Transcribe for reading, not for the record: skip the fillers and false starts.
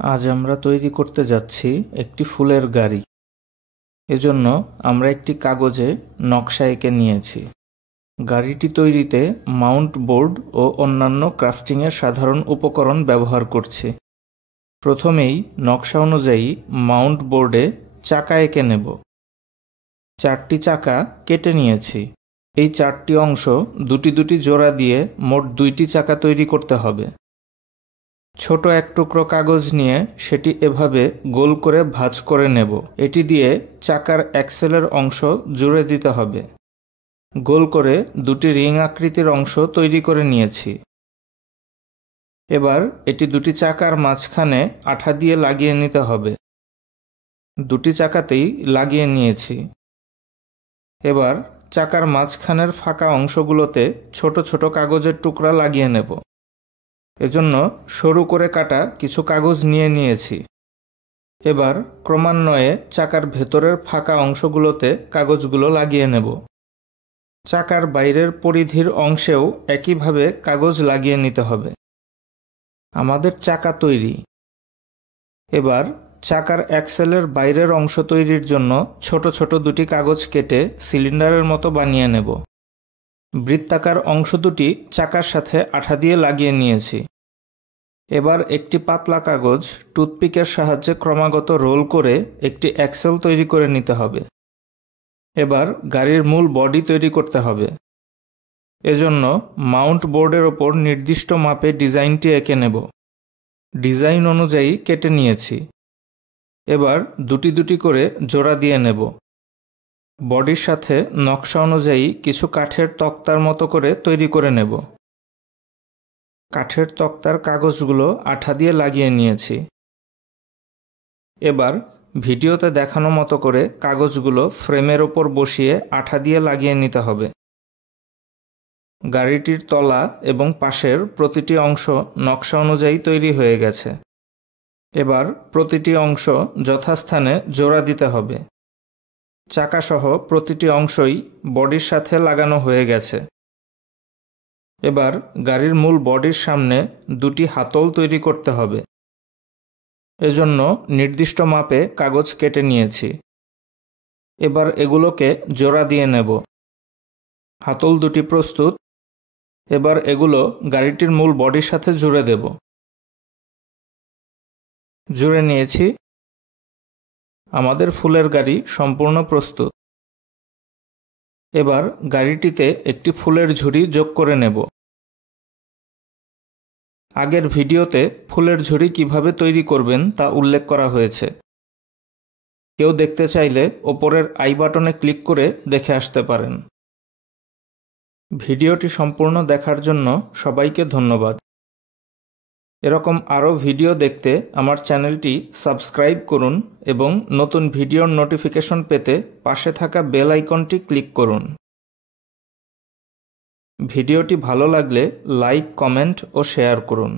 আজ আমরা তৈরি করতে যাচ্ছি একটি ফুলের গাড়ি। এজন্য আমরা একটি কাগজে নকশা এঁকে নিয়েছি। গাড়িটি তৈরিতে মাউন্ট বোর্ড ও অন্যান্য ক্রাফটিংয়ের সাধারণ উপকরণ ব্যবহার করছি। প্রথমেই নকশা অনুযায়ী মাউন্ট বোর্ডে চাকা এঁকে নেব। 4টি চাকা কেটে নিয়েছি। এই 4টি অংশ দুটি দুটি জোড়া দিয়ে মোট 2টি চাকা তৈরি করতে হবে। ছোট এক টুকরো কাগজ নিয়ে সেটি এভাবে গোল করে ভাঁজ করে নেব। এটি দিয়ে চাকার অ্যাক্সেলের অংশ জুড়ে দিতে হবে। গোল করে দুটি রিং আকৃতির অংশ তৈরি করে নিয়েছি। এবার এটি দুটি চাকার মাঝখানে আঠা দিয়ে লাগিয়ে নিতে হবে। দুটি চাকাতেই লাগিয়ে নিয়েছি। এবার চাকার মাঝখানের ফাঁকা অংশগুলোতে ছোট ছোট কাগজের টুকরা লাগিয়ে নেব। এজন্য সরু করে কাটা কিছু কাগজ নিয়েছি। এবার ক্রমান্বয়ে চাকার ভেতরের ফাঁকা অংশগুলোতে কাগজগুলো লাগিয়ে নেব। চাকার বাইরের পরিধির অংশেও একইভাবে কাগজ লাগিয়ে নিতে হবে। আমাদের চাকা তৈরি। এবার চাকার অ্যাক্সেলের বাইরের অংশ তৈরির জন্য ছোট ছোট দুটি কাগজ কেটে সিলিন্ডারের মতো বানিয়ে নেব। বৃত্তাকার অংশ দুটি চাকার সাথে আঠা দিয়ে লাগিয়ে নিয়েছি। এবার একটি পাতলা কাগজ টুথপিকের সাহায্যে ক্রমাগত রোল করে একটি অ্যাক্সেল তৈরি করে নিতে হবে। এবার গাড়ির মূল বডি তৈরি করতে হবে। এজন্য মাউন্ট বোর্ডের ওপর নির্দিষ্ট মাপে ডিজাইনটি এঁকে নেব। ডিজাইন অনুযায়ী কেটে নিয়েছি। এবার দুটি দুটি করে জোড়া দিয়ে নেব। বডির সাথে নকশা অনুযায়ী কিছু কাঠের তক্তার মতো করে তৈরি করে নেব। কাঠের তক্তার কাগজগুলো আঠা দিয়ে লাগিয়ে নিয়েছি। এবার ভিডিওতে দেখানো মতো করে কাগজগুলো ফ্রেমের ওপর বসিয়ে আঠা দিয়ে লাগিয়ে নিতে হবে। গাড়িটির তলা এবং পাশের প্রতিটি অংশ নকশা অনুযায়ী তৈরি হয়ে গেছে। এবার প্রতিটি অংশ যথাস্থানে জোড়া দিতে হবে। চাকাসহ প্রতিটি অংশই বডির সাথে লাগানো হয়ে গেছে। এবার গাড়ির মূল বডির সামনে দুটি হাতল তৈরি করতে হবে। এজন্য নির্দিষ্ট মাপে কাগজ কেটে নিয়েছি। এবার এগুলোকে জোড়া দিয়ে নেব। হাতল দুটি প্রস্তুত। এবার এগুলো গাড়িটির মূল বডির সাথে জুড়ে দেব। জুড়ে নিয়েছি। আমাদের ফুলের গাড়ি সম্পূর্ণ প্রস্তুত। এবার গাড়িটিতে একটি ফুলের ঝুড়ি যোগ করে নেব। আগের ভিডিওতে ফুলের ঝুড়ি কিভাবে তৈরি করবেন তা উল্লেখ করা হয়েছে। কেউ দেখতে চাইলে ওপরের আই বাটনে ক্লিক করে দেখে আসতে পারেন। ভিডিওটি সম্পূর্ণ দেখার জন্য সবাইকে ধন্যবাদ। এরকম আরও ভিডিও দেখতে আমার চ্যানেলটি সাবস্ক্রাইব করুন এবং নতুন ভিডিওর নোটিফিকেশন পেতে পাশে থাকা বেল আইকনটি ক্লিক করুন। ভিডিওটি ভালো লাগলে লাইক, কমেন্ট ও শেয়ার করুন।